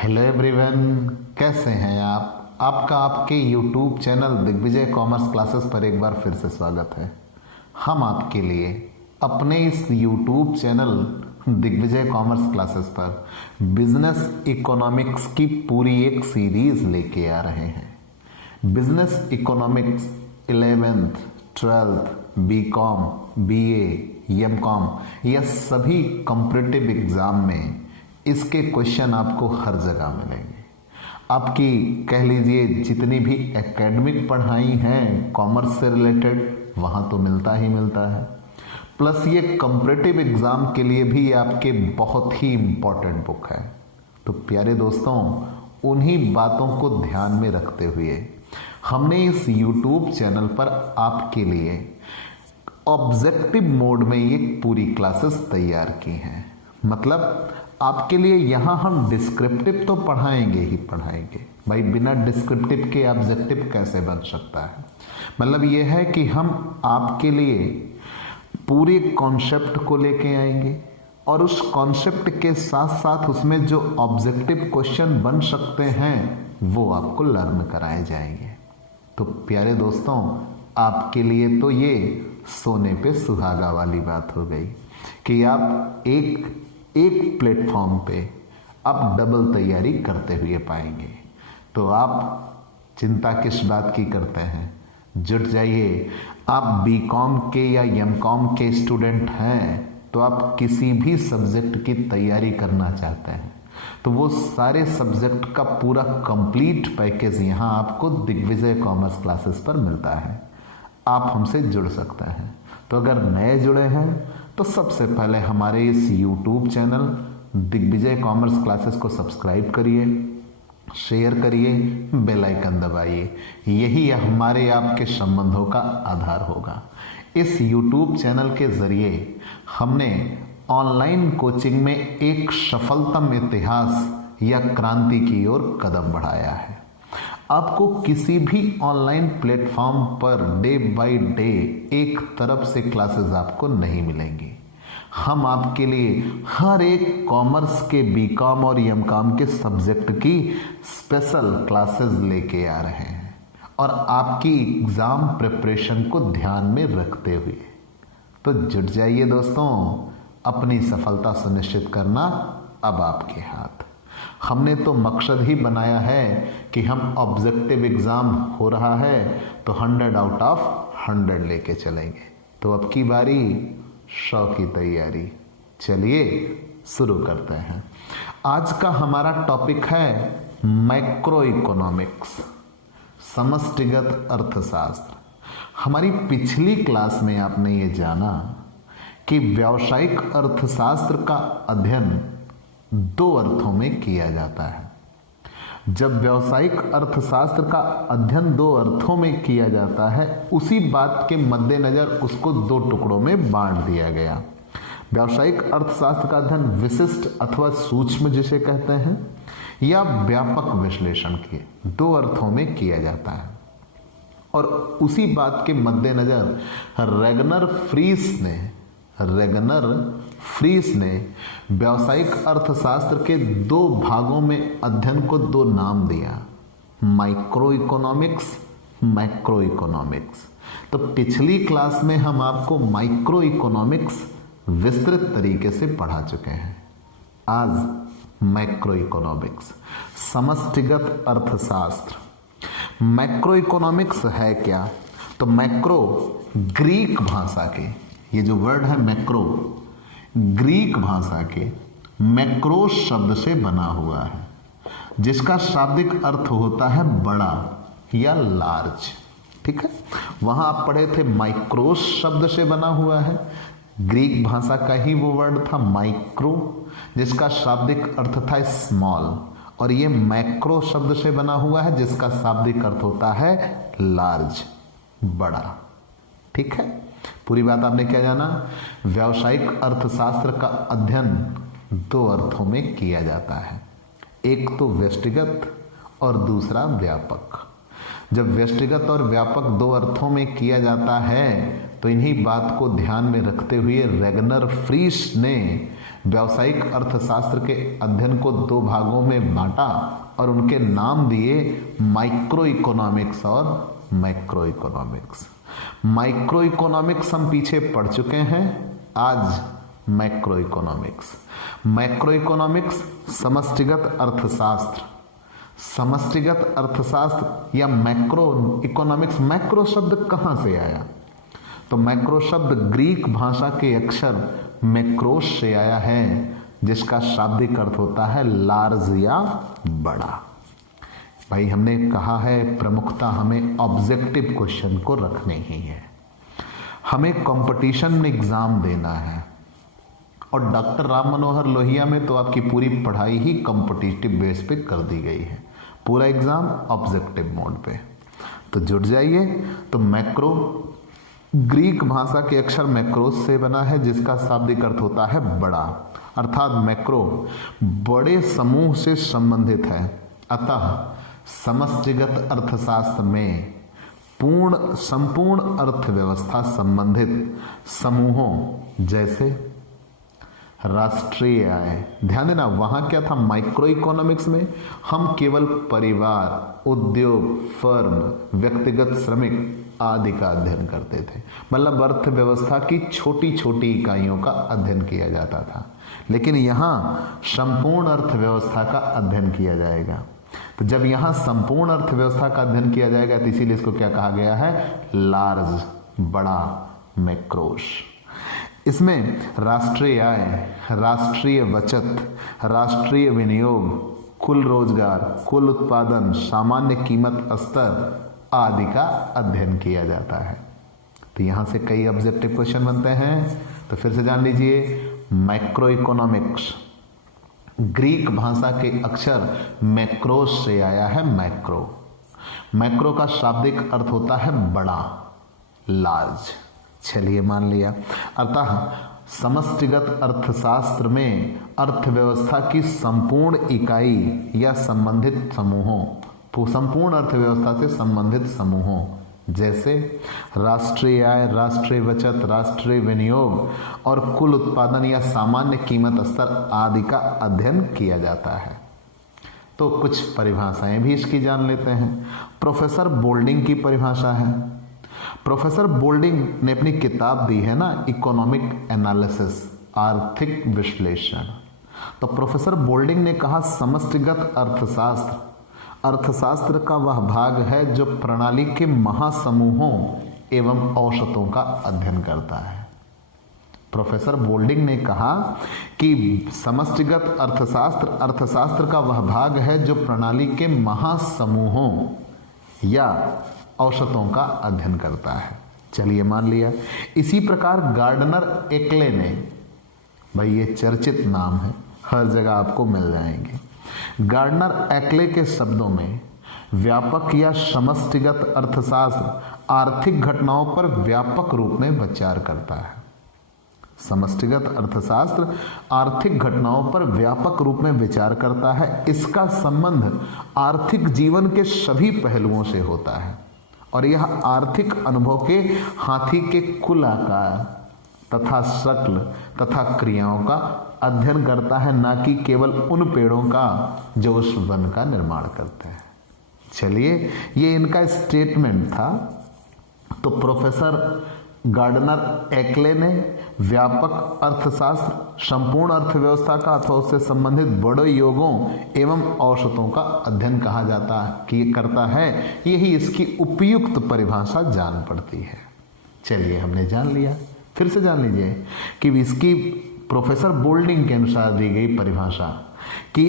Hello everyone, कैसे हैं आप। आपका आपके YouTube channel Digvijay commerce classes पर एक बार फिर से स्वागत है। हम आपके लिए अपने इस YouTube channel Digvijay commerce classes पर बिजनेस इकोनॉमिक्स की पूरी एक सीरीज लेके आ रहे हैं। Business economics 11th, 12th, BCom, BA, MCom यह सभी कॉम्पिटिटिव एग्जाम में इसके क्वेश्चन आपको हर जगह मिलेंगे। आपकी कह लीजिए जितनी भी एकेडमिक पढ़ाई हैं कॉमर्स से रिलेटेड वहाँ तो मिलता ही मिलता है, प्लस ये कॉम्पिटिटिव एग्ज़ाम के लिए भी आपके बहुत ही इम्पोर्टेंट बुक है। तो प्यारे दोस्तों, उन्हीं बातों को ध्यान में रखते हुए हमने इस YouTube चैनल पर आपके लिए ऑब्जेक्टिव मोड में ये पूरी क्लासेस तैयार की हैं। मतलब आपके लिए यहाँ हम डिस्क्रिप्टिव तो पढ़ाएंगे ही पढ़ाएंगे भाई, बिना डिस्क्रिप्टिव के ऑब्जेक्टिव कैसे बन सकता है। मतलब ये है कि हम आपके लिए पूरे कॉन्सेप्ट को लेके आएंगे और उस कॉन्सेप्ट के साथ साथ उसमें जो ऑब्जेक्टिव क्वेश्चन बन सकते हैं वो आपको लर्न कराए जाएंगे। तो प्यारे दोस्तों, आपके लिए तो ये सोने पे सुहागा वाली बात हो गई कि आप एक प्लेटफॉर्म पे आप डबल तैयारी करते हुए पाएंगे। तो आप चिंता किस बात की करते हैं, जुट जाइए। आप बीकॉम के या एमकॉम के स्टूडेंट हैं तो आप किसी भी सब्जेक्ट की तैयारी करना चाहते हैं तो वो सारे सब्जेक्ट का पूरा कंप्लीट पैकेज यहाँ आपको दिग्विजय कॉमर्स क्लासेस पर मिलता है। आप हमसे जुड़ सकते हैं। तो अगर नए जुड़े हैं तो सबसे पहले हमारे इस YouTube channel Digvijay commerce classes को सब्सक्राइब करिए, शेयर करिए, बेल आइकन दबाइए। यही हमारे आपके संबंधों का आधार होगा। इस YouTube चैनल के जरिए हमने ऑनलाइन कोचिंग में एक सफलतम इतिहास या क्रांति की ओर कदम बढ़ाया है। आपको किसी भी online platform per day by day एक तरफ से क्लासेस आपको नहीं मिलेंगी। हम आपके लिए हर एक कॉमर्स के बीकॉम और एमकॉम के सब्जेक्ट की स्पेशल क्लासेस लेके आ रहे हैं और आपकी एग्जाम प्रिपरेशन को ध्यान में रखते हुए। तो जुट जाइए दोस्तों, अपनी सफलता सुनिश्चित करना अब आपके हाथ। हमने तो मकसद ही बनाया है कि हम ऑब्जेक्टिव एग्जाम हो रहा है तो 100 आउट ऑफ 100 लेके चलेंगे। तो अब की बारी 100 की तैयारी। चलिए शुरू करते हैं। आज का हमारा टॉपिक है मैक्रो इकोनॉमिक्स, समष्टिगत अर्थशास्त्र। हमारी पिछली क्लास में आपने ये जाना कि व्यावसायिक अर्थशास्त्र का अध्ययन दो अर्थों में किया जाता है। जब व्यावसायिक अर्थशास्त्र का अध्ययन दो अर्थों में किया जाता है, उसी बात के मद्देनजर उसको दो टुकड़ों में बांट दिया गया। व्यावसायिक अर्थशास्त्र का अध्ययन विशिष्ट अथवा सूक्ष्म जिसे कहते हैं या व्यापक विश्लेषण के दो अर्थों में किया जाता है। और उसी बात के मद्देनजर रेगनर फ्रीस ने व्यावसायिक अर्थशास्त्र के दो भागों में अध्ययन को दो नाम दिया, माइक्रो इकोनॉमिक्स, मैक्रो इकोनॉमिक्स। तो पिछली क्लास में हम आपको माइक्रो इकोनॉमिक्स विस्तृत तरीके से पढ़ा चुके हैं। आज मैक्रो इकोनॉमिक्स, समष्टिगत अर्थशास्त्र। मैक्रो इकोनॉमिक्स है क्या? तो मैक्रो ग्रीक भाषा के, ये जो वर्ड है मैक्रो, ग्रीक भाषा के मैक्रो शब्द से बना हुआ है, जिसका शाब्दिक अर्थ होता है बड़ा या लार्ज। ठीक है, वहां आप पढ़े थे माइक्रो शब्द से बना हुआ है, ग्रीक भाषा का ही वो वर्ड था माइक्रो, जिसका शाब्दिक अर्थ था स्मॉल, और ये मैक्रो शब्द से बना हुआ है जिसका शाब्दिक अर्थ होता है लार्ज, बड़ा। ठीक है, पूरी बात आपने क्या जाना? व्यावसायिक अर्थशास्त्र का अध्ययन दो अर्थों में किया जाता है, एक तो व्यष्टिगत और दूसरा व्यापक। जब व्यष्टिगत और व्यापक दो अर्थों में किया जाता है तो इन्हीं बात को ध्यान में रखते हुए रेगनर फ्रीस ने व्यावसायिक अर्थशास्त्र के अध्ययन को दो भागों में बांटा और उनके नाम दिए माइक्रो इकोनॉमिक्स और मैक्रो इकोनॉमिक्स। माइक्रो इकोनॉमिक्स हम पीछे पढ़ चुके हैं, आज मैक्रो इकोनॉमिक्स। मैक्रो इकोनॉमिक्स समष्टिगत अर्थशास्त्र, समष्टिगत अर्थशास्त्र या मैक्रो इकोनॉमिक्स। मैक्रो शब्द कहां से आया? तो मैक्रो शब्द ग्रीक भाषा के अक्षर मैक्रोस से आया है, जिसका शाब्दिक अर्थ होता है लार्ज या बड़ा। भाई हमने कहा है प्रमुखता हमें ऑब्जेक्टिव क्वेश्चन को रखने ही है, हमें कंपटीशन में एग्जाम देना है। और डॉक्टर राम मनोहर लोहिया में तो आपकी पूरी पढ़ाई ही कॉम्पिटिटिव बेस पे कर दी गई है, पूरा एग्जाम ऑब्जेक्टिव मोड पे। तो जुड़ जाइए। तो मैक्रो ग्रीक भाषा के अक्षर मैक्रोस से बना है, जिसका शाब्दिक अर्थ होता है बड़ा, अर्थात मैक्रो बड़े समूह से संबंधित है। अतः समष्टिगत अर्थशास्त्र में संपूर्ण अर्थव्यवस्था संबंधित समूहों जैसे राष्ट्रीय आय, ध्यान देना वहां क्या था माइक्रो इकोनॉमिक्स में, हम केवल परिवार, उद्योग, फर्म, व्यक्तिगत श्रमिक आदि का अध्ययन करते थे। मतलब अर्थव्यवस्था की छोटी छोटी इकाइयों का अध्ययन किया जाता था, लेकिन यहाँ संपूर्ण अर्थव्यवस्था का अध्ययन किया जाएगा। तो जब यहाँ संपूर्ण अर्थव्यवस्था का अध्ययन किया जाएगा तो इसीलिए इसको क्या कहा गया है? लार्ज, बड़ा, मैक्रोस। इसमें राष्ट्रीय आय, राष्ट्रीय बचत, राष्ट्रीय विनियोग, कुल रोजगार, कुल उत्पादन, सामान्य कीमत स्तर आदि का अध्ययन किया जाता है। तो यहां से कई ऑब्जेक्टिव क्वेश्चन बनते हैं। तो फिर से जान लीजिए, मैक्रो इकोनॉमिक्स ग्रीक भाषा के अक्षर मैक्रोस से आया है। मैक्रो, मैक्रो का शाब्दिक अर्थ होता है बड़ा, लार्ज। चलिए मान लिया। अतः समष्टिगत अर्थशास्त्र में अर्थव्यवस्था की संपूर्ण इकाई या संबंधित समूहों, संपूर्ण अर्थव्यवस्था से संबंधित समूहों जैसे राष्ट्रीय आय, राष्ट्रीय बचत, राष्ट्रीय विनियोग और कुल उत्पादन या सामान्य कीमत स्तर आदि का अध्ययन किया जाता है। तो कुछ परिभाषाएं भी इसकी जान लेते हैं। प्रोफेसर बोल्डिंग की परिभाषा है। प्रोफेसर बोल्डिंग ने अपनी किताब दी है ना, इकोनॉमिक एनालिसिस, आर्थिक विश्लेषण। तो प्रोफेसर बोल्डिंग ने कहा समष्टिगत अर्थशास्त्र अर्थशास्त्र का वह भाग है जो प्रणाली के महासमूहों एवं औसतों का अध्ययन करता है। प्रोफेसर बोल्डिंग ने कहा कि समष्टिगत अर्थशास्त्र अर्थशास्त्र का वह भाग है जो प्रणाली के महासमूहों या औसतों का अध्ययन करता है। चलिए मान लिया। इसी प्रकार गार्डनर एक्ले ने, भाई ये चर्चित नाम है, हर जगह आपको मिल जाएंगे। गार्डनर एक्ले के शब्दों में व्यापक या समष्टिगत अर्थशास्त्र आर्थिक घटनाओं पर व्यापक रूप में विचार करता है। समष्टिगत अर्थशास्त्र आर्थिक घटनाओं पर व्यापक रूप में विचार करता है। इसका संबंध आर्थिक जीवन के सभी पहलुओं से होता है और यह आर्थिक अनुभव के हाथी के कुल आकार तथा शक्ल तथा क्रियाओं का अध्ययन करता है, न कि केवल उन पेड़ों का जो उस वन का निर्माण करते हैं। चलिए, ये इनका स्टेटमेंट था। तो प्रोफेसर गार्डनर एक्ले ने व्यापक अर्थशास्त्र संपूर्ण अर्थव्यवस्था का अथवा उससे संबंधित बड़े योगों एवं औसतों का अध्ययन कहा जाता है कि करता है। यही इसकी उपयुक्त परिभाषा जान पड़ती है। चलिए, हमने जान लिया। फिर से जान लीजिए कि इसकी प्रोफेसर बोल्डिंग के अनुसार दी गई परिभाषा कि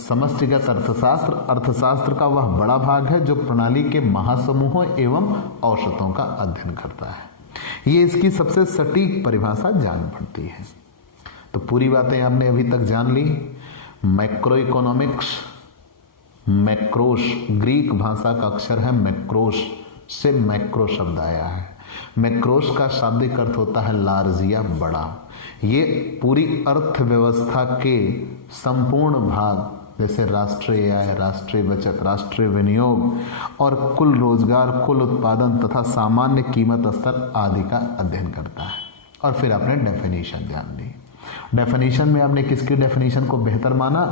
समष्टिगत अर्थशास्त्र अर्थशास्त्र का वह बड़ा भाग है जो प्रणाली के महासमूहों एवं औसतों का अध्ययन करता है। ये इसकी सबसे सटीक परिभाषा जान पड़ती है। तो पूरी बातें आपने अभी तक जान ली। मैक्रो इकोनॉमिक्स, मैक्रोस ग्रीक भाषा का अक्षर है मैक्रोस से मैक्रो शब्द आया है। मैक्रोस का शाब्दिक अर्थ होता है लार्ज या बड़ा। ये पूरी अर्थव्यवस्था के संपूर्ण भाग जैसे राष्ट्रीय आय, राष्ट्रीय बचत, राष्ट्रीय विनियोग और कुल रोजगार, कुल उत्पादन तथा सामान्य कीमत स्तर आदि का अध्ययन करता है। और फिर आपने डेफिनेशन ध्यान दी। डेफिनेशन में आपने किसकी डेफिनेशन को बेहतर माना?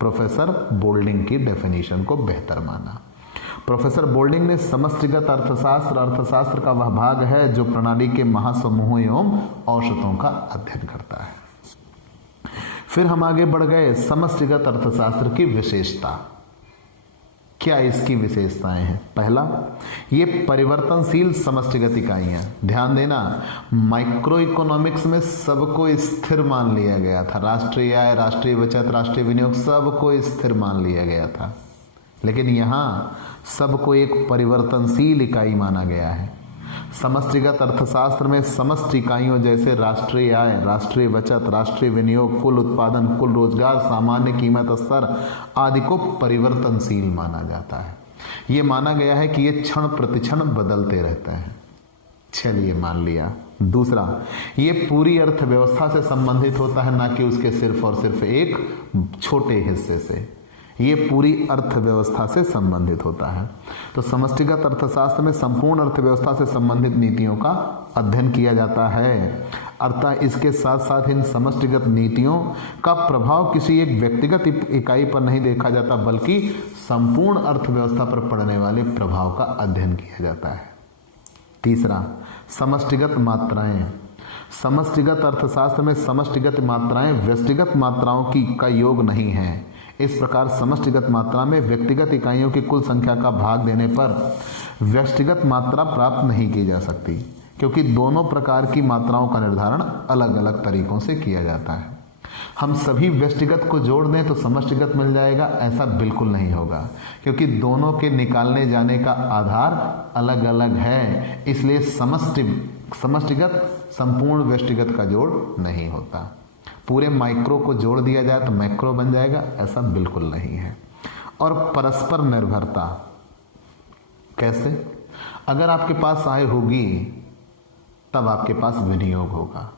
प्रोफेसर बोल्डिंग की डेफिनेशन को बेहतर माना। प्रोफेसर बोल्डिंग ने समष्टिगत अर्थशास्त्र अर्थशास्त्र का वह भाग है जो प्रणाली के महासमूहों एवं औसतों का अध्ययन करता है। फिर हम आगे बढ़ गए, समष्टिगत अर्थशास्त्र की विशेषता। क्या इसकी विशेषताएं हैं? पहला, ये परिवर्तनशील समष्टिगत इकाइयां। ध्यान देना, माइक्रो इकोनॉमिक्स में सबको स्थिर मान लिया गया था, राष्ट्रीय आय, राष्ट्रीय बचत, राष्ट्रीय विनियोग सबको स्थिर मान लिया गया था, लेकिन यहां सबको एक परिवर्तनशील इकाई माना गया है। समष्टिगत अर्थशास्त्र में समष्टि इकाइयों जैसे राष्ट्रीय आय, राष्ट्रीय बचत, राष्ट्रीय विनियोग, कुल उत्पादन, कुल रोजगार, सामान्य कीमत स्तर आदि को परिवर्तनशील माना जाता है। ये माना गया है कि ये क्षण प्रतिक्षण बदलते रहते हैं। चलिए मान लिया। दूसरा, ये पूरी अर्थव्यवस्था से संबंधित होता है, ना कि उसके सिर्फ और सिर्फ एक छोटे हिस्से से। ये पूरी अर्थव्यवस्था से संबंधित होता है। तो समष्टिगत अर्थशास्त्र में संपूर्ण अर्थव्यवस्था से संबंधित नीतियों का अध्ययन किया जाता है। अर्थात इसके साथ साथ इन समष्टिगत नीतियों का प्रभाव किसी एक व्यक्तिगत इकाई पर नहीं देखा जाता, बल्कि संपूर्ण अर्थव्यवस्था पर पड़ने वाले प्रभाव का अध्ययन किया जाता है। तीसरा, समष्टिगत मात्राएं। समष्टिगत अर्थशास्त्र में समष्टिगत मात्राएं व्यष्टिगत मात्राओं का योग नहीं है। इस प्रकार समष्टिगत मात्रा में व्यक्तिगत इकाइयों की कुल संख्या का भाग देने पर व्यष्टिगत मात्रा प्राप्त नहीं की जा सकती, क्योंकि दोनों प्रकार की मात्राओं का निर्धारण अलग अलग तरीकों से किया जाता है। हम सभी व्यष्टिगत को जोड़ दें तो समष्टिगत मिल जाएगा, ऐसा बिल्कुल नहीं होगा, क्योंकि दोनों के निकालने जाने का आधार अलग अलग है। इसलिए समष्टिगत संपूर्ण व्यष्टिगत का जोड़ नहीं होता। पूरे माइक्रो को जोड़ दिया जाए तो मैक्रो बन जाएगा, ऐसा बिल्कुल नहीं है। और परस्पर निर्भरता कैसे? अगर आपके पास आय होगी तब आपके पास विनियोग होगा,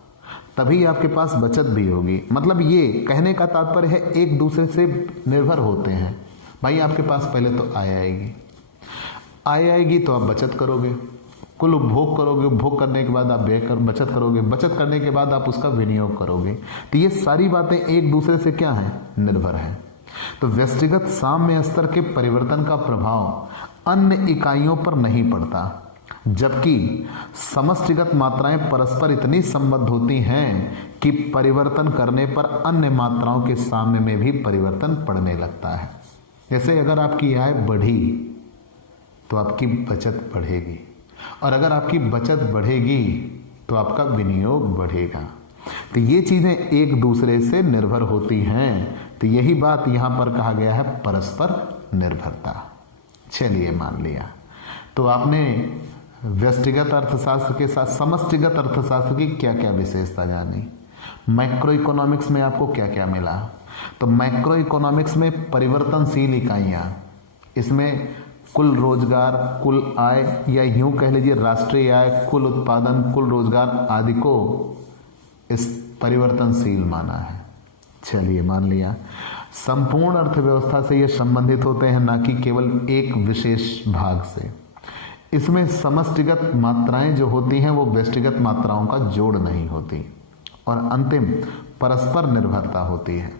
तभी आपके पास बचत भी होगी। मतलब ये कहने का तात्पर्य है एक दूसरे से निर्भर होते हैं। भाई आपके पास पहले तो आय आएगी, आय आएगी तो आप बचत करोगे, कुल उपभोग करोगे, उपभोग करने के बाद आप बचत करोगे, बचत करने के बाद आप उसका विनियोग करोगे। तो ये सारी बातें एक दूसरे से क्या हैं? निर्भर हैं। तो व्यष्टिगत साम्य स्तर के परिवर्तन का प्रभाव अन्य इकाइयों पर नहीं पड़ता, जबकि समष्टिगत मात्राएं परस्पर इतनी संबद्ध होती हैं कि परिवर्तन करने पर अन्य मात्राओं के साम्य में भी परिवर्तन पड़ने लगता है। जैसे अगर आपकी आय बढ़ी तो आपकी बचत बढ़ेगी, और अगर आपकी बचत बढ़ेगी तो आपका विनियोग बढ़ेगा। तो ये चीजें एक दूसरे से निर्भर होती हैं। तो यही बात यहां पर कहा गया है, परस्पर निर्भरता। चलिए मान लिया। तो आपने व्यष्टिगत अर्थशास्त्र के साथ समष्टिगत अर्थशास्त्र की क्या क्या विशेषता जानी। मैक्रो इकोनॉमिक्स में आपको क्या क्या मिला? तो मैक्रो इकोनॉमिक्स में परिवर्तनशील इकाइयां, इसमें कुल रोजगार, कुल आय, या यूं कह लीजिए राष्ट्रीय आय, कुल उत्पादन, कुल रोजगार आदि को इस परिवर्तनशील माना है। चलिए मान लिया। संपूर्ण अर्थव्यवस्था से ये संबंधित होते हैं, ना कि केवल एक विशेष भाग से। इसमें समष्टिगत मात्राएं जो होती हैं वो व्यष्टिगत मात्राओं का जोड़ नहीं होती। और अंतिम, परस्पर निर्भरता होती है।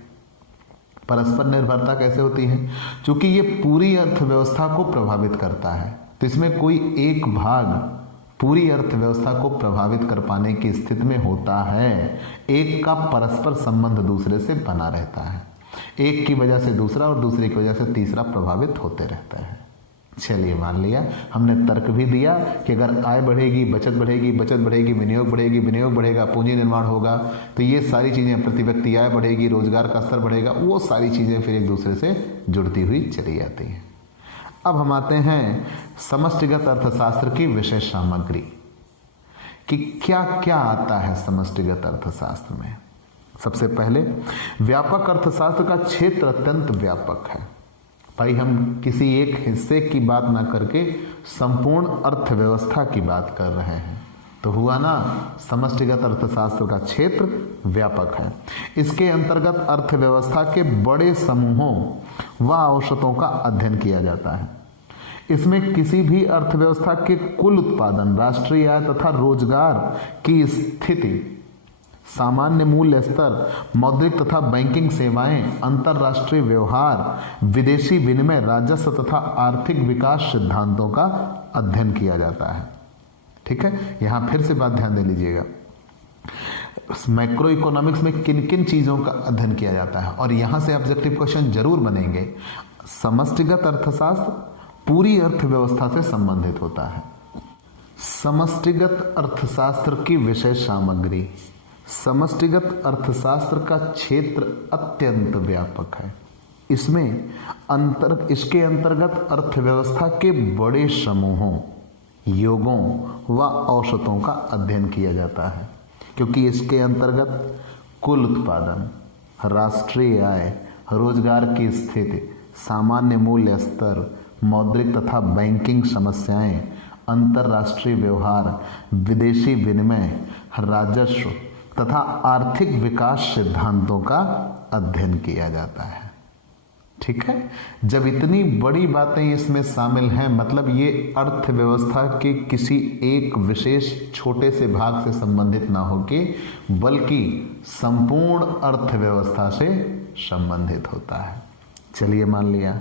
परस्पर निर्भरता कैसे होती है? क्योंकि ये पूरी अर्थव्यवस्था को प्रभावित करता है, तो इसमें कोई एक भाग पूरी अर्थव्यवस्था को प्रभावित कर पाने की स्थिति में होता है। एक का परस्पर संबंध दूसरे से बना रहता है, एक की वजह से दूसरा और दूसरे की वजह से तीसरा प्रभावित होते रहता है। चलिए मान लिया, हमने तर्क भी दिया कि अगर आय बढ़ेगी, बचत बढ़ेगी, बचत बढ़ेगी, विनियोग बढ़ेगी, विनियोग बढ़ेगा, पूंजी निर्माण होगा, तो ये सारी चीज़ें, प्रति व्यक्ति आय बढ़ेगी, रोजगार का स्तर बढ़ेगा, वो सारी चीज़ें फिर एक दूसरे से जुड़ती हुई चली जाती हैं। अब हम आते हैं समष्टिगत अर्थशास्त्र की विशेष सामग्री कि क्या क्या आता है समष्टिगत अर्थशास्त्र में। सबसे पहले, व्यापक अर्थशास्त्र का क्षेत्र अत्यंत व्यापक है। भाई हम किसी एक हिस्से की बात ना करके संपूर्ण अर्थव्यवस्था की बात कर रहे हैं, तो हुआ ना, समष्टिगत अर्थशास्त्र का क्षेत्र व्यापक है। इसके अंतर्गत अर्थव्यवस्था के बड़े समूहों व औसतों का अध्ययन किया जाता है। इसमें किसी भी अर्थव्यवस्था के कुल उत्पादन, राष्ट्रीय आय तथा रोजगार की स्थिति, सामान्य मूल्य स्तर, मौद्रिक तथा बैंकिंग सेवाएं, अंतरराष्ट्रीय व्यवहार, विदेशी विनिमय, राजस्व तथा आर्थिक विकास सिद्धांतों का अध्ययन किया जाता है। ठीक है, यहां फिर से बात ध्यान दे लीजिएगा, मैक्रो इकोनॉमिक्स में किन किन चीजों का अध्ययन किया जाता है, और यहां से ऑब्जेक्टिव क्वेश्चन जरूर बनेंगे। समष्टिगत अर्थशास्त्र पूरी अर्थव्यवस्था से संबंधित होता है। समष्टिगत अर्थशास्त्र की विषय सामग्री, समष्टिगत अर्थशास्त्र का क्षेत्र अत्यंत व्यापक है। इसके अंतर्गत अर्थव्यवस्था के बड़े समूहों, योगों व औसतों का अध्ययन किया जाता है, क्योंकि इसके अंतर्गत कुल उत्पादन, राष्ट्रीय आय, रोजगार की स्थिति, सामान्य मूल्य स्तर, मौद्रिक तथा बैंकिंग समस्याएं, अंतरराष्ट्रीय व्यवहार, विदेशी विनिमय, राजस्व तथा आर्थिक विकास सिद्धांतों का अध्ययन किया जाता है। ठीक है, जब इतनी बड़ी बातें इसमें शामिल हैं, मतलब ये अर्थव्यवस्था के किसी एक विशेष छोटे से भाग से संबंधित ना होके बल्कि संपूर्ण अर्थव्यवस्था से संबंधित होता है। चलिए मान लिया,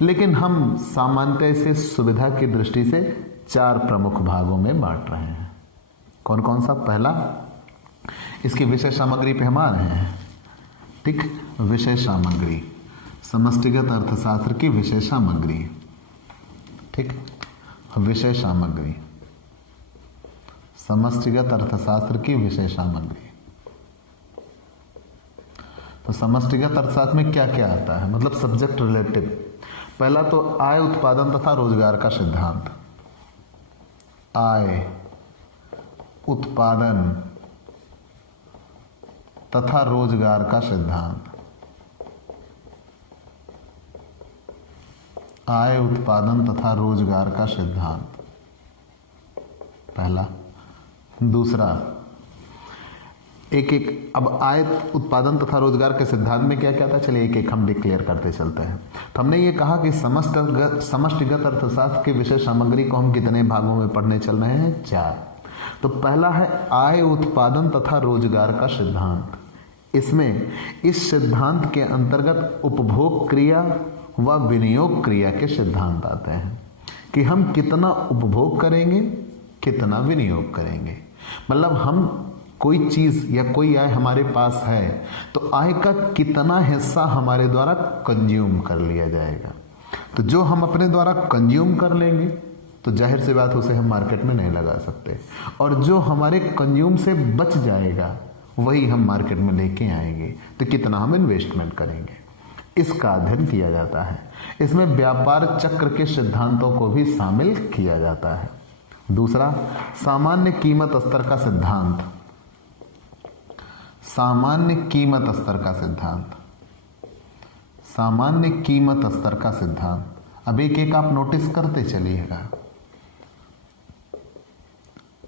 लेकिन हम सामान्यतः इसे सुविधा की दृष्टि से 4 प्रमुख भागों में बांट रहे हैं। कौन कौन सा? पहला, इसकी विषय सामग्री पे हम आ रहे हैं। ठीक, विषय सामग्री, समष्टिगत अर्थशास्त्र की विषय सामग्री। ठीक, विषय सामग्री, समष्टिगत अर्थशास्त्र की विषय सामग्री। तो समष्टिगत अर्थशास्त्र में क्या क्या आता है, मतलब सब्जेक्ट रिलेटिव। पहला तो आय, उत्पादन तथा रोजगार का सिद्धांत। आय, उत्पादन तथा रोजगार का सिद्धांत। आय, उत्पादन तथा रोजगार का सिद्धांत पहला। दूसरा, एक अब आय, उत्पादन तथा रोजगार के सिद्धांत में क्या क्या था, चलिए एक एक हम डिक्लेयर करते चलते हैं। तो हमने ये कहा कि समष्टिगत अर्थशास्त्र की विषय सामग्री को हम कितने भागों में पढ़ने चल रहे हैं? 4। तो पहला है आय, उत्पादन तथा रोजगार का सिद्धांत। इसमें इस सिद्धांत के अंतर्गत उपभोग क्रिया व विनियोग क्रिया के सिद्धांत आते हैं कि हम कितना उपभोग करेंगे, कितना विनियोग करेंगे। मतलब हम कोई चीज या कोई आय हमारे पास है तो आय का कितना हिस्सा हमारे द्वारा कंज्यूम कर लिया जाएगा। तो जो हम अपने द्वारा कंज्यूम कर लेंगे तो जाहिर सी बात उसे हम मार्केट में नहीं लगा सकते, और जो हमारे कंज्यूम से बच जाएगा वही हम मार्केट में लेके आएंगे। तो कितना हम इन्वेस्टमेंट करेंगे, इसका अध्ययन किया जाता है। इसमें व्यापार चक्र के सिद्धांतों को भी शामिल किया जाता है। दूसरा, सामान्य कीमत स्तर का सिद्धांत। सामान्य कीमत स्तर का सिद्धांत, सामान्य कीमत स्तर का सिद्धांत। अब एक एक आप नोटिस करते चलिएगा।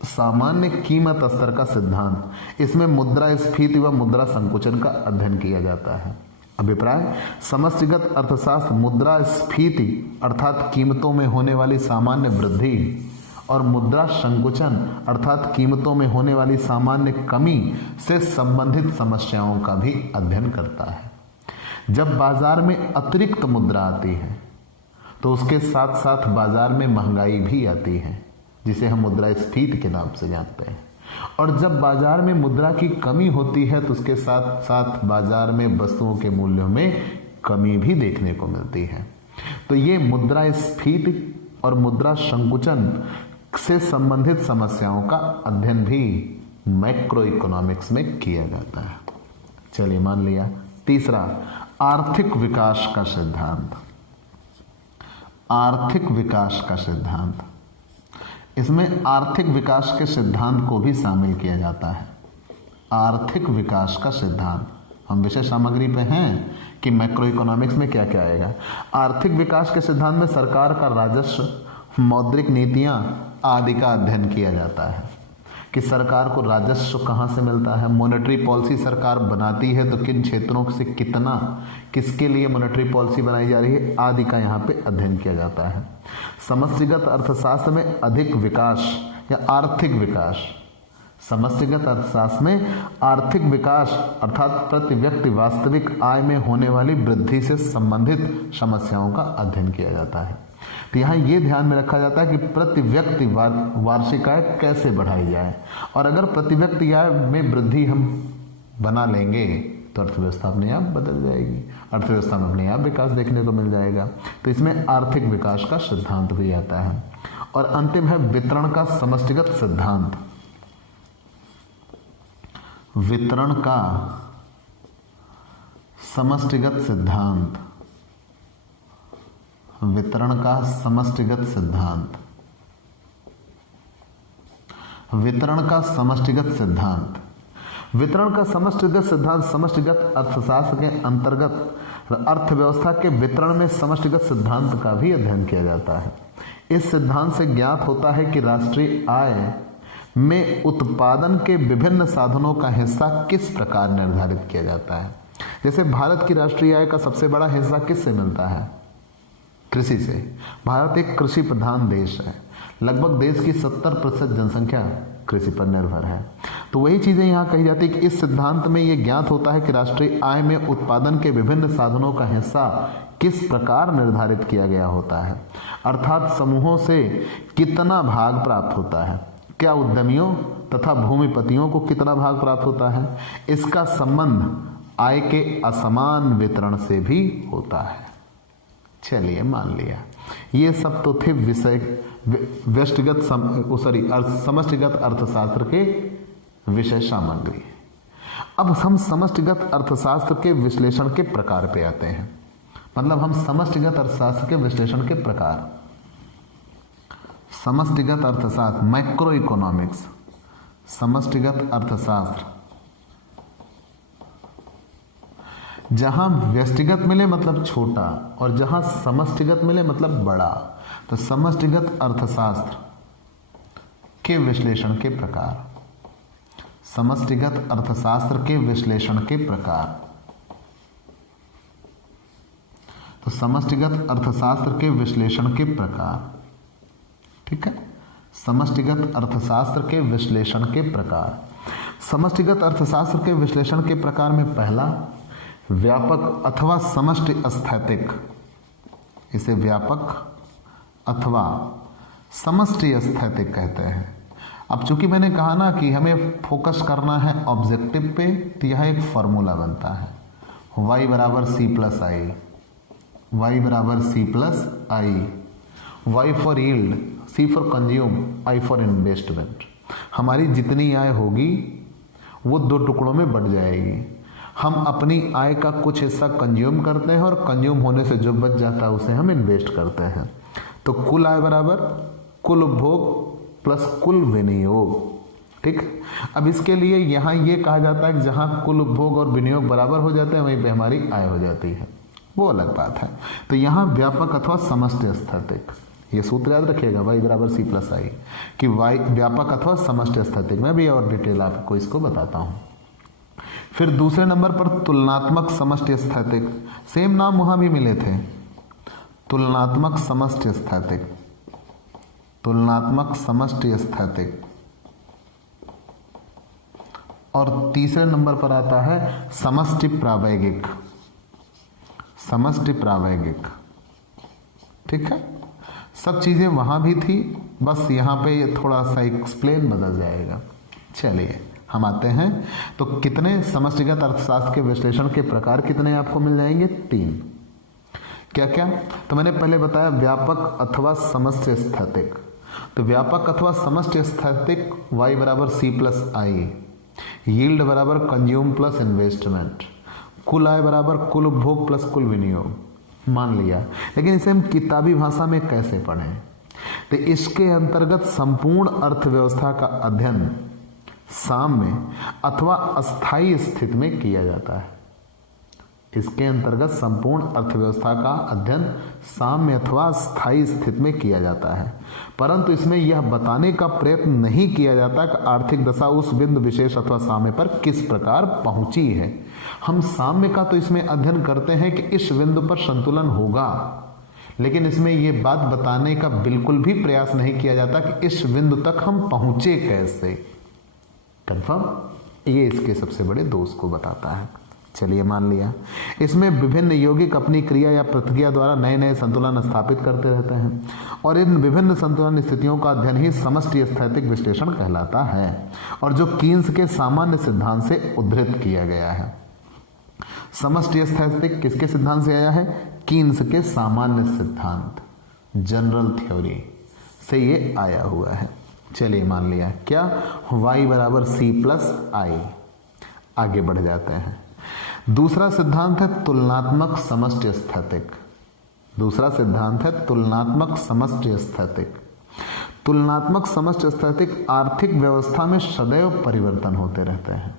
सामान्य कीमत स्तर का सिद्धांत, इसमें मुद्रास्फीति व मुद्रा संकुचन का अध्ययन किया जाता है। अभिप्राय, समष्टिगत अर्थशास्त्र मुद्रास्फीति अर्थात कीमतों में होने वाली सामान्य वृद्धि और मुद्रा संकुचन अर्थात कीमतों में होने वाली सामान्य कमी से संबंधित समस्याओं का भी अध्ययन करता है। जब बाजार में अतिरिक्त मुद्रा आती है तो उसके साथ साथ बाजार में महंगाई भी आती है, जिसे हम मुद्रास्फीति के नाम से जानते हैं। और जब बाजार में मुद्रा की कमी होती है तो उसके साथ साथ बाजार में वस्तुओं के मूल्यों में कमी भी देखने को मिलती है। तो ये मुद्रास्फीति और मुद्रा संकुचन से संबंधित समस्याओं का अध्ययन भी मैक्रो इकोनॉमिक्स में किया जाता है। चलिए मान लिया। तीसरा, आर्थिक विकास का सिद्धांत। आर्थिक विकास का सिद्धांत, इसमें आर्थिक विकास के सिद्धांत को भी शामिल किया जाता है। आर्थिक विकास का सिद्धांत, हम विषय सामग्री पे हैं कि मैक्रो इकोनॉमिक्स में क्या क्या आएगा। आर्थिक विकास के सिद्धांत में सरकार का राजस्व, मौद्रिक नीतियां आदि का अध्ययन किया जाता है कि सरकार को राजस्व कहाँ से मिलता है, मॉनेटरी पॉलिसी सरकार बनाती है तो किन क्षेत्रों से कितना, किसके लिए मॉनेटरी पॉलिसी बनाई जा रही है आदि का यहाँ पे अध्ययन किया जाता है। समष्टिगत अर्थशास्त्र में अधिक विकास या आर्थिक विकास समष्टिगत अर्थशास्त्र में आर्थिक विकास अर्थात प्रति व्यक्ति वास्तविक आय में होने वाली वृद्धि से संबंधित समस्याओं का अध्ययन किया जाता है। तो यहाँ ये ध्यान में रखा जाता है कि प्रति व्यक्ति वार्षिक आय कैसे बढ़ाई जाए, और अगर प्रति व्यक्ति आय में वृद्धि हम बना लेंगे तो अर्थव्यवस्था अपने आप बदल जाएगी, अर्थव्यवस्था में अपने आप विकास देखने को मिल जाएगा। तो इसमें आर्थिक विकास का सिद्धांत भी आता है। और अंतिम है वितरण का समष्टिगत सिद्धांत। वितरण का समष्टिगत सिद्धांत, वितरण का समष्टिगत सिद्धांत, वितरण का समष्टिगत सिद्धांत। वितरण का समष्टिगत सिद्धांत समष्टिगत अर्थशास्त्र के अंतर्गत अर्थव्यवस्था के वितरण में समष्टिगत सिद्धांत का भी अध्ययन किया जाता है। इस सिद्धांत से ज्ञात होता है कि राष्ट्रीय आय में उत्पादन के विभिन्न साधनों का हिस्सा किस प्रकार निर्धारित किया जाता है। जैसे भारत की राष्ट्रीय आय का सबसे बड़ा हिस्सा किससे मिलता है? कृषि से। भारत एक कृषि प्रधान देश है, लगभग देश की 70% जनसंख्या कृषि पर निर्भर है। तो वही चीजें यहाँ कही जाती है कि इस सिद्धांत में ये ज्ञात होता है कि राष्ट्रीय आय में उत्पादन के विभिन्न साधनों का हिस्सा किस प्रकार निर्धारित किया गया होता है, अर्थात समूहों से कितना भाग प्राप्त होता है, क्या उद्यमियों तथा भूमिपतियों को कितना भाग प्राप्त होता है। इसका संबंध आय के असमान वितरण से भी होता है। चलिए मान लिया ये सब तो थे विषय व्यष्टिगत समष्टिगत अर्थशास्त्र के विषय सामग्री। अब हम समष्टिगत अर्थशास्त्र के विश्लेषण के प्रकार पे आते हैं। मतलब हम समष्टिगत अर्थशास्त्र के विश्लेषण के प्रकार, समष्टिगत अर्थशास्त्र मैक्रो इकोनॉमिक्स, समष्टिगत अर्थशास्त्र जहां व्यष्टिगत मिले मतलब छोटा और जहां समष्टिगत मिले मतलब बड़ा। तो समष्टिगत अर्थशास्त्र के विश्लेषण के प्रकार, समष्टिगत अर्थशास्त्र के विश्लेषण के प्रकार। तो समष्टिगत अर्थशास्त्र के विश्लेषण के प्रकार, ठीक है, समष्टिगत अर्थशास्त्र के विश्लेषण के प्रकार। समष्टिगत अर्थशास्त्र के विश्लेषण के प्रकार में पहला व्यापक अथवा समष्टि स्थैतिक, इसे व्यापक अथवा समष्टि स्थैतिक कहते हैं। अब चूंकि मैंने कहा ना कि हमें फोकस करना है ऑब्जेक्टिव पे, तो यह एक फॉर्मूला बनता है y बराबर सी प्लस आई, y बराबर C plus I, y for yield, C for consume, I for investment. हमारी जितनी आय होगी वो दो टुकड़ों में बढ़ जाएगी। हम अपनी आय का कुछ हिस्सा कंज्यूम करते हैं और कंज्यूम होने से जो बच जाता है उसे हम इन्वेस्ट करते हैं। तो कुल आय बराबर कुल उपभोग प्लस कुल विनियोग। ठीक, अब इसके लिए यहाँ ये कहा जाता है कि जहाँ कुल उपभोग और विनियोग बराबर हो जाते हैं वहीं पे हमारी आय हो जाती है, वो अलग बात है। तो यहाँ व्यापक अथवा समष्टि स्थैतिक, ये सूत्र याद रखिएगा y बराबर सी प्लस आई, कि y व्यापक अथवा समष्टि स्थैतिक। मैं भी और डिटेल आपको इसको बताता हूँ। फिर दूसरे नंबर पर तुलनात्मक समष्टि स्थैतिक, सेम नाम वहां भी मिले थे, तुलनात्मक समष्टि स्थैतिक, तुलनात्मक समष्टि स्थैतिक। और तीसरे नंबर पर आता है समष्टि प्रावैगिक, समष्टि प्रावैगिक। ठीक है, सब चीजें वहां भी थी, बस यहां पे थोड़ा सा एक्सप्लेन बदल जाएगा। चलिए हम आते हैं। तो कितने समष्टिगत अर्थशास्त्र के विश्लेषण के प्रकार कितने आपको मिल जाएंगे? 3। क्या क्या? तो मैंने पहले बताया व्यापक अथवा समष्टि स्थैतिक। तो व्यापक अथवा समष्टि स्थैतिक y बराबर सी प्लस आई, यील्ड बराबर कंज्यूम प्लस इन्वेस्टमेंट, कुल आय बराबर कुल उपभोग प्लस कुल विनियोग मान लिया। लेकिन इसे हम किताबी भाषा में कैसे पढ़ें? तो इसके अंतर्गत संपूर्ण अर्थव्यवस्था का अध्ययन साम्य अथवा अस्थायी स्थिति में किया जाता है। इसके अंतर्गत संपूर्ण अर्थव्यवस्था का अध्ययन साम्य अथवा स्थायी स्थिति में किया जाता है, परंतु इसमें यह बताने का प्रयत्न नहीं किया जाता कि आर्थिक दशा उस बिंदु विशेष अथवा साम्य पर किस प्रकार पहुंची है। हम साम्य का तो इसमें अध्ययन करते हैं कि इस बिंदु पर संतुलन होगा, लेकिन इसमें यह बात बताने का बिल्कुल भी प्रयास नहीं किया जाता कि इस बिंदु तक हम पहुंचे कैसे। कंफर्म। ये इसके सबसे बड़े दोष को बताता है। चलिए मान लिया। इसमें विभिन्न यौगिक अपनी क्रिया या प्रतिक्रिया द्वारा नए नए संतुलन स्थापित करते रहते हैं और इन विभिन्न संतुलन स्थितियों का अध्ययन ही समष्टि स्थैतिक विश्लेषण कहलाता है और जो कीन्स के सामान्य सिद्धांत से उद्धृत किया गया है। समष्टि स्थैतिक किसके सिद्धांत से आया है? कीन्स के सामान्य सिद्धांत, जनरल थ्योरी से ये आया हुआ है। चलिए मान लिया क्या, y बराबर c प्लस आई। आगे बढ़ जाते हैं। दूसरा सिद्धांत है तुलनात्मक समष्टि स्थैतिक। दूसरा सिद्धांत है तुलनात्मक समष्टि स्थैतिक। तुलनात्मक समष्टि स्थैतिक आर्थिक व्यवस्था में सदैव परिवर्तन होते रहते हैं।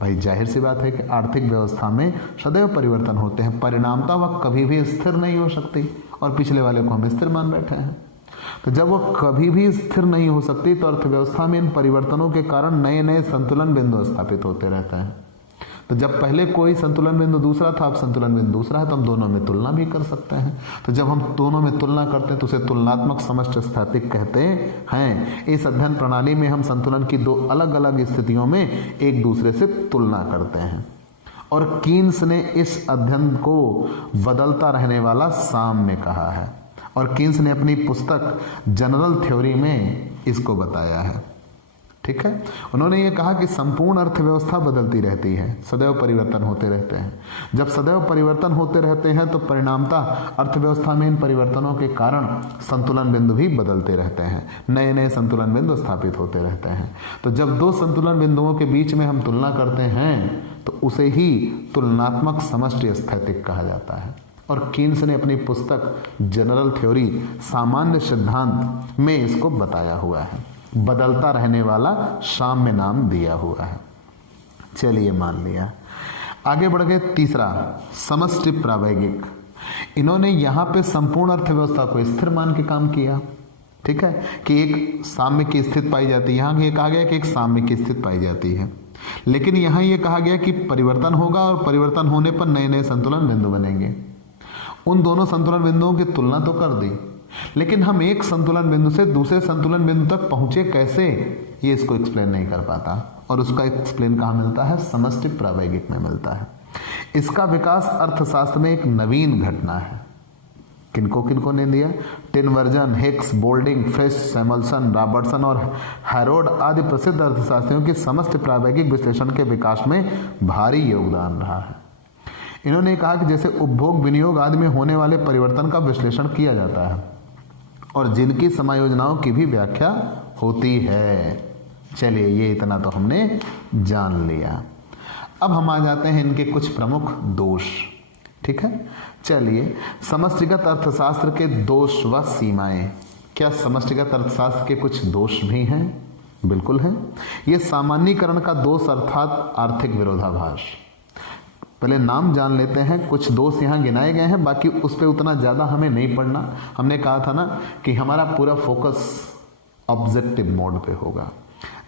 भाई जाहिर सी बात है कि आर्थिक व्यवस्था में सदैव परिवर्तन होते हैं, परिणामता वह कभी भी स्थिर नहीं हो सकती और पिछले वाले को हम स्थिर मान बैठे हैं। तो जब वो कभी भी स्थिर नहीं हो सकती तो अर्थव्यवस्था में इन परिवर्तनों के कारण नए नए संतुलन बिंदु स्थापित होते रहते हैं। तो जब पहले कोई संतुलन बिंदु दूसरा था, अब संतुलन बिंदु दूसरा है, तो हम दोनों में तुलना भी कर सकते हैं। तो जब हम दोनों में तुलना करते हैं तो उसे तुलनात्मक समष्टि स्थैतिक कहते हैं। इस अध्ययन प्रणाली में हम संतुलन की दो अलग अलग स्थितियों में एक दूसरे से तुलना करते हैं और कीन्स ने इस अध्ययन को बदलता रहने वाला साम्य कहा है और कीन्स ने अपनी पुस्तक जनरल थ्योरी में इसको बताया है। ठीक है, उन्होंने ये कहा कि संपूर्ण अर्थव्यवस्था बदलती रहती है, सदैव परिवर्तन होते रहते हैं। जब सदैव परिवर्तन होते रहते हैं तो परिणामता अर्थव्यवस्था में इन परिवर्तनों के कारण संतुलन बिंदु भी बदलते रहते हैं, नए नए संतुलन बिंदु स्थापित होते रहते हैं। तो जब दो संतुलन बिंदुओं के बीच में हम तुलना करते हैं तो उसे ही तुलनात्मक समष्टि स्थैतिक कहा जाता है और कीन्स ने अपनी पुस्तक जनरल थ्योरी सामान्य सिद्धांत में इसको बताया हुआ है। बदलता रहने वाला साम्य नाम दिया हुआ है। चलिए मान लिया। आगे बढ़ गए। तीसरा समष्टि प्रावैगिक। इन्होंने यहाँ पे संपूर्ण अर्थव्यवस्था को स्थिर मान के काम किया। ठीक है, कि एक साम्य की स्थिति पाई जाती है। यहाँ ये कहा गया कि एक साम्य की स्थिति पाई जाती है, लेकिन यहाँ ये कहा गया कि परिवर्तन होगा और परिवर्तन होने पर नए नए संतुलन बिंदु बनेंगे। उन दोनों संतुलन बिंदुओं की तुलना तो कर दी, लेकिन हम एक संतुलन बिंदु से दूसरे संतुलन बिंदु तक पहुंचे कैसे, ये इसको एक्सप्लेन नहीं कर पाता और उसका एक्सप्लेन कहाँ मिलता है? समष्टि प्रावैगिक में मिलता है। इसका विकास अर्थशास्त्र में एक नवीन घटना है। किनको ने दिया? Tinbergen, Hicks, Boulding, Fisher, Samuelson, Robertson और हैरोल्ड आदि प्रसिद्ध अर्थशास्त्रियों की समष्टि प्रावैगिक विश्लेषण के विकास में भारी योगदान रहा है। इन्होंने कहा कि जैसे उपभोग, विनियोग आदि में होने वाले परिवर्तन का विश्लेषण किया जाता है और जिनकी समायोजनाओं की भी व्याख्या होती है। चलिए ये इतना तो हमने जान लिया। अब हम आ जाते हैं इनके कुछ प्रमुख दोष। ठीक है, चलिए समष्टिगत अर्थशास्त्र के दोष व सीमाएं। क्या समष्टिगत अर्थशास्त्र के कुछ दोष भी हैं? बिल्कुल है। ये सामान्यीकरण का दोष अर्थात आर्थिक विरोधाभास। पहले नाम जान लेते हैं। कुछ दोष यहाँ गिनाए गए हैं, बाकी उस पर उतना ज़्यादा हमें नहीं पढ़ना। हमने कहा था ना कि हमारा पूरा फोकस ऑब्जेक्टिव मोड पे होगा,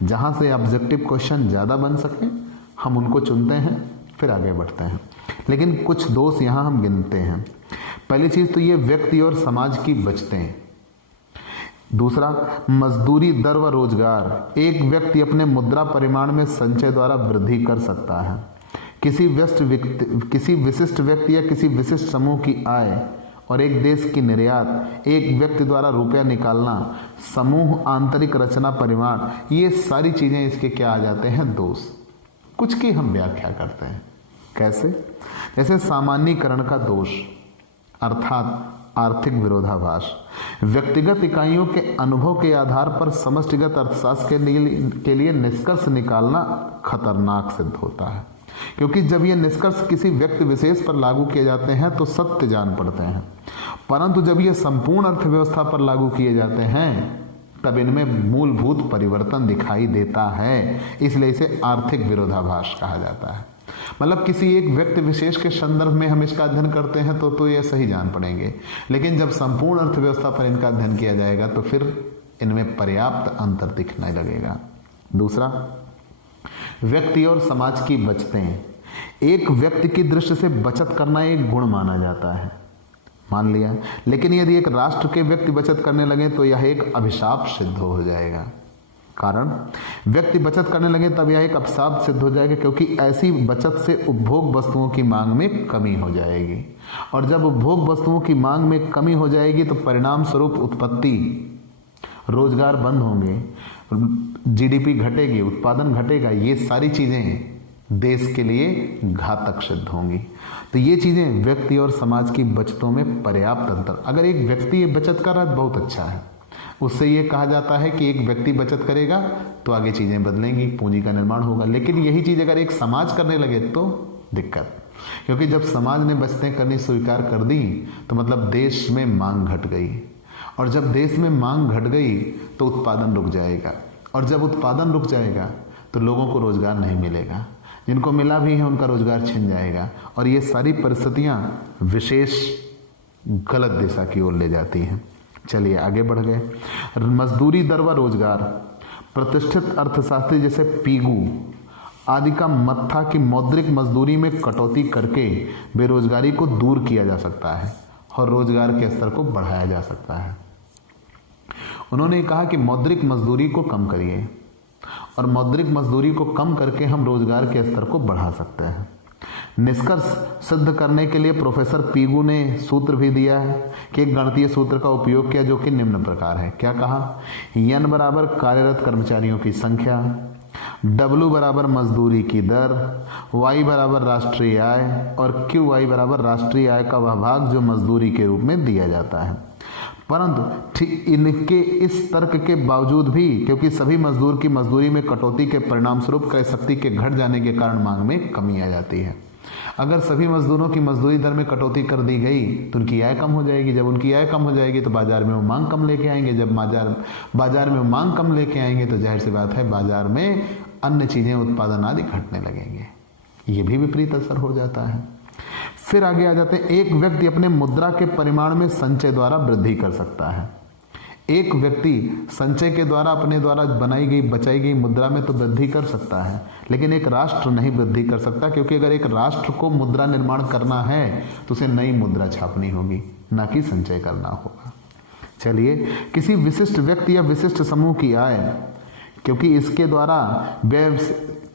जहाँ से ऑब्जेक्टिव क्वेश्चन ज़्यादा बन सके हम उनको चुनते हैं, फिर आगे बढ़ते हैं। लेकिन कुछ दोष यहाँ हम गिनते हैं। पहली चीज़ तो ये व्यक्ति और समाज की बचतें। दूसरा, मजदूरी दर व रोजगार। एक व्यक्ति अपने मुद्रा परिमाण में संचय द्वारा वृद्धि कर सकता है। किसी विशिष्ट व्यक्ति या किसी विशिष्ट समूह की आय और एक देश की निर्यात, एक व्यक्ति द्वारा रुपया निकालना, समूह आंतरिक रचना परिमाण, ये सारी चीजें इसके क्या आ जाते हैं? दोष। कुछ की हम व्याख्या करते हैं। कैसे? जैसे सामान्यीकरण का दोष अर्थात आर्थिक विरोधाभास। व्यक्तिगत इकाइयों के अनुभव के आधार पर समष्टिगत अर्थशास्त्र के लिए निष्कर्ष निकालना खतरनाक सिद्ध होता है, क्योंकि जब ये निष्कर्ष किसी व्यक्ति विशेष पर लागू किए जाते हैं तो सत्य जान पड़ते हैं, परंतु जब ये संपूर्ण अर्थव्यवस्था पर लागू किए जाते हैं तब इनमें मूलभूत परिवर्तन दिखाई देता है। इसलिए इसे आर्थिक विरोधाभास कहा जाता है। मतलब किसी एक व्यक्ति विशेष के संदर्भ में हम इसका अध्ययन करते हैं तो ये सही जान पड़ेंगे, लेकिन जब संपूर्ण अर्थव्यवस्था पर इनका अध्ययन किया जाएगा तो फिर इनमें पर्याप्त अंतर दिखने लगेगा। दूसरा, व्यक्ति और समाज की बचतें। एक व्यक्ति की दृष्टि से बचत करना एक गुण माना जाता है, मान लिया, लेकिन यदि एक राष्ट्र के व्यक्ति बचत करने लगे तो यह एक अभिशाप सिद्ध हो जाएगा। कारण व्यक्ति बचत करने लगे तब यह एक अभिशाप सिद्ध हो जाएगा, क्योंकि ऐसी बचत से उपभोग वस्तुओं की मांग में कमी हो जाएगी, और जब उपभोग वस्तुओं की मांग में कमी हो जाएगी तो परिणाम स्वरूप उत्पत्ति, रोजगार बंद होंगे, जीडीपी घटेगी, उत्पादन घटेगा, ये सारी चीजें देश के लिए घातक सिद्ध होंगी। तो ये चीजें व्यक्ति और समाज की बचतों में पर्याप्त अंतर। अगर एक व्यक्ति ये बचत कर रहा है बहुत अच्छा है, उससे ये कहा जाता है कि एक व्यक्ति बचत करेगा तो आगे चीजें बदलेंगी, पूंजी का निर्माण होगा। लेकिन यही चीज अगर एक समाज करने लगे तो दिक्कत, क्योंकि जब समाज ने बचतें करनी स्वीकार कर दी तो मतलब देश में मांग घट गई, और जब देश में मांग घट गई तो उत्पादन रुक जाएगा, और जब उत्पादन रुक जाएगा तो लोगों को रोजगार नहीं मिलेगा, जिनको मिला भी है उनका रोजगार छिन जाएगा, और ये सारी परिस्थितियां विशेष गलत दिशा की ओर ले जाती हैं। चलिए आगे बढ़ गए। मजदूरी दर व रोजगार। प्रतिष्ठित अर्थशास्त्री जैसे पीगू आदि का मत था कि मौद्रिक मजदूरी में कटौती करके बेरोजगारी को दूर किया जा सकता है और रोजगार के स्तर को बढ़ाया जा सकता है। उन्होंने कहा कि मौद्रिक मजदूरी को कम करिए, और मौद्रिक मजदूरी को कम करके हम रोजगार के स्तर को बढ़ा सकते हैं। निष्कर्ष सिद्ध करने के लिए प्रोफेसर पीगू ने सूत्र भी दिया है कि एक गणितीय सूत्र का उपयोग किया जो कि निम्न प्रकार है। क्या कहा? n बराबर कार्यरत कर्मचारियों की संख्या, W बराबर मजदूरी की दर, Y बराबर राष्ट्रीय आय, और QY बराबर राष्ट्रीय आय का वह भाग जो मजदूरी के रूप में दिया जाता है। परंतु ठीक इनके इस तर्क के बावजूद भी, क्योंकि सभी मजदूर की मजदूरी में कटौती के परिणाम स्वरूप क्रय शक्ति के घट जाने के कारण मांग में कमी आ जाती है। अगर सभी मजदूरों की मजदूरी दर में कटौती कर दी गई तो उनकी आय कम हो जाएगी। जब उनकी आय कम हो जाएगी तो बाजार में वो मांग कम लेके आएंगे। जब बाजार में मांग कम लेके आएंगे तो जाहिर सी बात है बाजार में अन्य चीजें, उत्पादन आदि घटने लगेंगे। ये भी विपरीत असर हो जाता है। फिर आगे आ जाते हैं, एक व्यक्ति अपने मुद्रा के परिमाण में संचय द्वारा वृद्धि कर सकता है। एक व्यक्ति संचय के द्वारा अपने द्वारा बनाई गई बचाई गई मुद्रा में तो वृद्धि कर सकता है, लेकिन एक राष्ट्र नहीं वृद्धि कर सकता, क्योंकि अगर एक राष्ट्र को मुद्रा निर्माण करना है तो उसे नई मुद्रा छापनी होगी, ना कि संचय करना होगा। चलिए, किसी विशिष्ट व्यक्ति या विशिष्ट समूह की आय, क्योंकि इसके द्वारा व्यय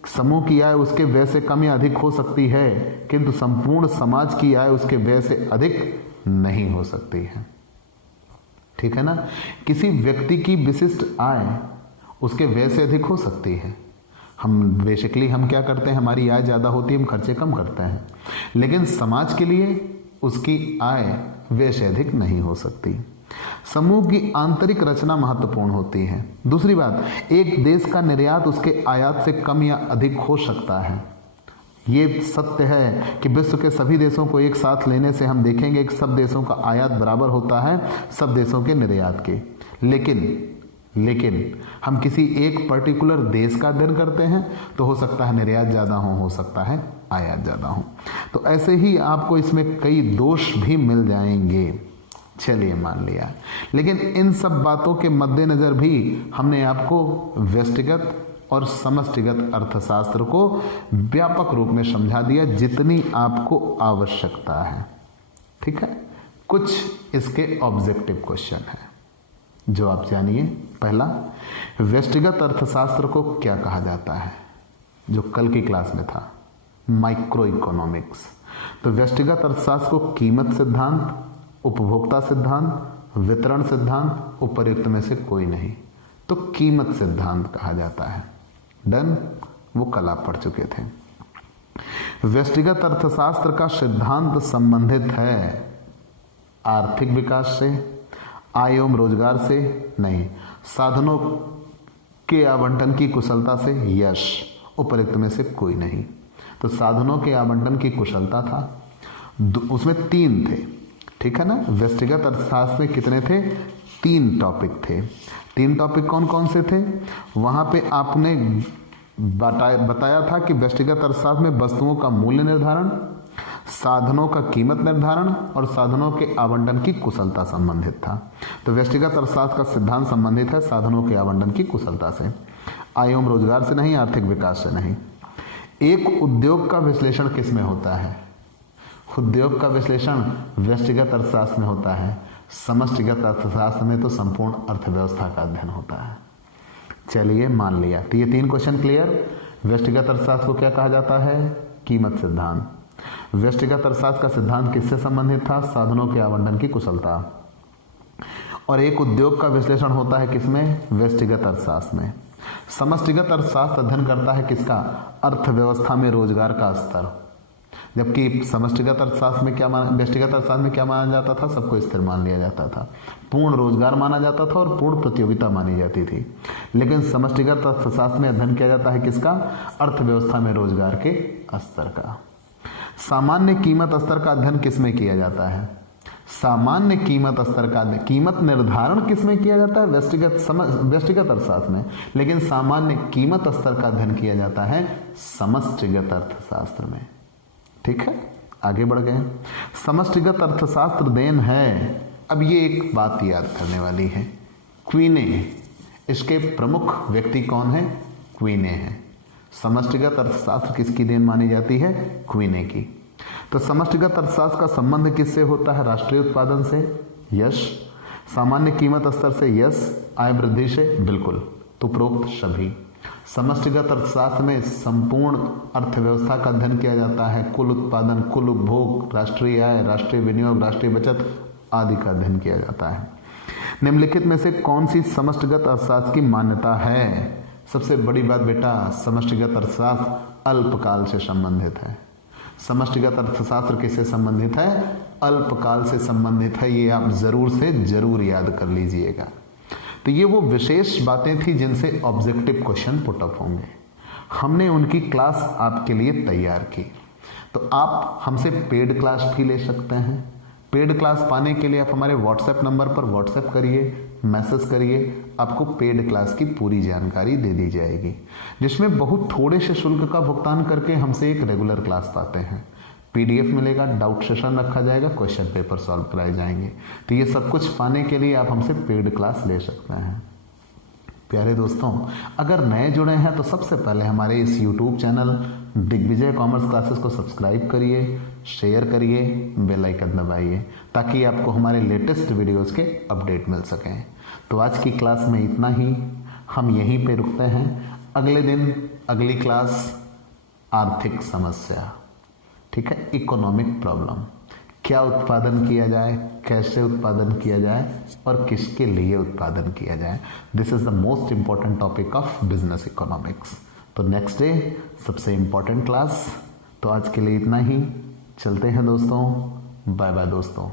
समूह की आय उसके व्यय से कम या अधिक हो सकती है, किंतु संपूर्ण समाज की आय उसके व्यय से अधिक नहीं हो सकती है। ठीक है ना? किसी व्यक्ति की विशिष्ट आय उसके व्यय से अधिक हो सकती है। हम क्या करते हैं, हमारी आय ज़्यादा होती है, हम खर्चे कम करते हैं, लेकिन समाज के लिए उसकी आय व्यय से अधिक नहीं हो सकती। समूह की आंतरिक रचना महत्वपूर्ण होती है। दूसरी बात, एक देश का निर्यात उसके आयात से कम या अधिक हो सकता है। ये सत्य है कि विश्व के सभी देशों को एक साथ लेने से हम देखेंगे कि सब देशों का आयात बराबर होता है सब देशों के निर्यात के। लेकिन हम किसी एक पर्टिकुलर देश का अध्ययन करते हैं तो हो सकता है निर्यात ज़्यादा हो सकता है आयात ज़्यादा हो। तो ऐसे ही आपको इसमें कई दोष भी मिल जाएंगे। चलिए, मान लिया, लेकिन इन सब बातों के मद्देनजर भी हमने आपको व्यष्टिगत और समष्टिगत अर्थशास्त्र को व्यापक रूप में समझा दिया जितनी आपको आवश्यकता है। ठीक है? कुछ इसके ऑब्जेक्टिव क्वेश्चन है जो आप जानिए। पहला, व्यष्टिगत अर्थशास्त्र को क्या कहा जाता है, जो कल की क्लास में था, माइक्रो इकोनॉमिक्स। तो व्यष्टिगत अर्थशास्त्र को कीमत सिद्धांत, उपभोक्ता सिद्धांत, वितरण सिद्धांत, उपर्युक्त में से कोई नहीं, तो कीमत सिद्धांत कहा जाता है। डन? वो कल आप पढ़ चुके थे। व्यष्टिगत अर्थशास्त्र का सिद्धांत संबंधित है आर्थिक विकास से, आय एवं रोजगार से नहीं, साधनों के आवंटन की कुशलता से, यश, उपर्युक्त में से कोई नहीं। तो साधनों के आवंटन की कुशलता था, उसमें 3 थे। ठीक है ना? व्यष्टिगत अर्थशास्त्र में कितने थे? 3 टॉपिक थे। 3 टॉपिक कौन कौन से थे? वहां पे आपने बताया था कि व्यष्टिगत अर्थशास्त्र में वस्तुओं का मूल्य निर्धारण, साधनों का कीमत निर्धारण और साधनों के आवंटन की कुशलता संबंधित था। तो व्यष्टिगत अर्थशास्त्र का सिद्धांत संबंधित है साधनों के आवंटन की कुशलता से, आय एवं रोजगार से नहीं, आर्थिक विकास से नहीं। एक उद्योग का विश्लेषण किस में होता है? उद्योग का विश्लेषण व्यष्टिगत अर्थशास्त्र में होता है। समष्टिगत अर्थशास्त्र में तो संपूर्ण अर्थव्यवस्था का अध्ययन होता है। चलिए मान लिया। तो ये 3 क्वेश्चन क्लियर। व्यष्टिगत अर्थशास्त्र को क्या कहा जाता है? कीमत सिद्धांत। व्यष्टिगत अर्थशास्त्र का सिद्धांत किससे संबंधित था? साधनों के आवंटन की कुशलता। और एक उद्योग का विश्लेषण होता है किसमें? व्यष्टिगत अर्थशास्त्र में। समष्टिगत अर्थशास्त्र अध्ययन करता है किसका? अर्थव्यवस्था में रोजगार का स्तर। जबकि समष्टिगत अर्थशास्त्र में व्यष्टिगत अर्थशास्त्र में क्या माना जाता था? सबको स्थिर मान लिया जाता था, पूर्ण रोजगार माना जाता था और पूर्ण प्रतियोगिता मानी जाती थी। लेकिन समष्टिगत अर्थशास्त्र में अध्ययन किया जाता है किसका? अर्थव्यवस्था में रोजगार के स्तर का। सामान्य कीमत स्तर का अध्ययन किसमें किया जाता है? सामान्य कीमत स्तर का कीमत निर्धारण किसमें किया जाता है? व्यष्टिगत अर्थशास्त्र में। लेकिन सामान्य कीमत स्तर का अध्ययन किया जाता है समष्टिगत अर्थशास्त्र में। ठीक है, आगे बढ़ गए। समष्टिगत अर्थशास्त्र देन है। अब ये एक बात याद करने वाली है, क्वीने। इसके प्रमुख व्यक्ति कौन है? क्वीने है। समष्टिगत अर्थशास्त्र किसकी देन मानी जाती है? क्वीने की। तो समष्टिगत अर्थशास्त्र का संबंध किससे होता है? राष्ट्रीय उत्पादन से, यश। सामान्य कीमत स्तर से, यश। आय वृद्धि से, बिल्कुल। तो उपरोक्त सभी। समष्टिगत अर्थशास्त्र में संपूर्ण अर्थव्यवस्था का अध्ययन किया जाता है। कुल उत्पादन, कुल उपभोग, राष्ट्रीय आय, राष्ट्रीय विनियोग, राष्ट्रीय बचत आदि का अध्ययन किया जाता है। निम्नलिखित में से कौन सी समष्टिगत अर्थशास्त्र की मान्यता है? सबसे बड़ी बात बेटा, समष्टिगत अर्थशास्त्र अल्पकाल से संबंधित है। समष्टिगत अर्थशास्त्र किससे संबंधित है? अल्पकाल से संबंधित है। ये आप जरूर से जरूर याद कर लीजिएगा। तो ये वो विशेष बातें थी जिनसे ऑब्जेक्टिव क्वेश्चन पुट अप होंगे। हमने उनकी क्लास आपके लिए तैयार की। तो आप हमसे पेड क्लास भी ले सकते हैं। पेड क्लास पाने के लिए आप हमारे व्हाट्सएप नंबर पर व्हाट्सएप करिए, मैसेज करिए, आपको पेड क्लास की पूरी जानकारी दे दी जाएगी, जिसमें बहुत थोड़े से शुल्क का भुगतान करके हमसे एक रेगुलर क्लास पाते हैं। पीडीएफ मिलेगा, डाउट सेशन रखा जाएगा, क्वेश्चन पेपर सॉल्व कराए जाएंगे। तो ये सब कुछ पाने के लिए आप हमसे पेड क्लास ले सकते हैं। प्यारे दोस्तों, अगर नए जुड़े हैं तो सबसे पहले हमारे इस YouTube channel Digvijay commerce classes को सब्सक्राइब करिए, शेयर करिए, बेल आइकन दबाइए, ताकि आपको हमारे लेटेस्ट वीडियोस के अपडेट मिल सकें। तो आज की क्लास में इतना ही, हम यहीं पे रुकते हैं। अगले दिन अगली क्लास आर्थिक समस्या, ठीक है, इकोनॉमिक प्रॉब्लम, क्या उत्पादन किया जाए, कैसे उत्पादन किया जाए और किसके लिए उत्पादन किया जाए। This is the most important topic of business economics. तो नेक्स्ट डे सबसे इंपॉर्टेंट क्लास। तो आज के लिए इतना ही, चलते हैं दोस्तों, बाय बाय दोस्तों।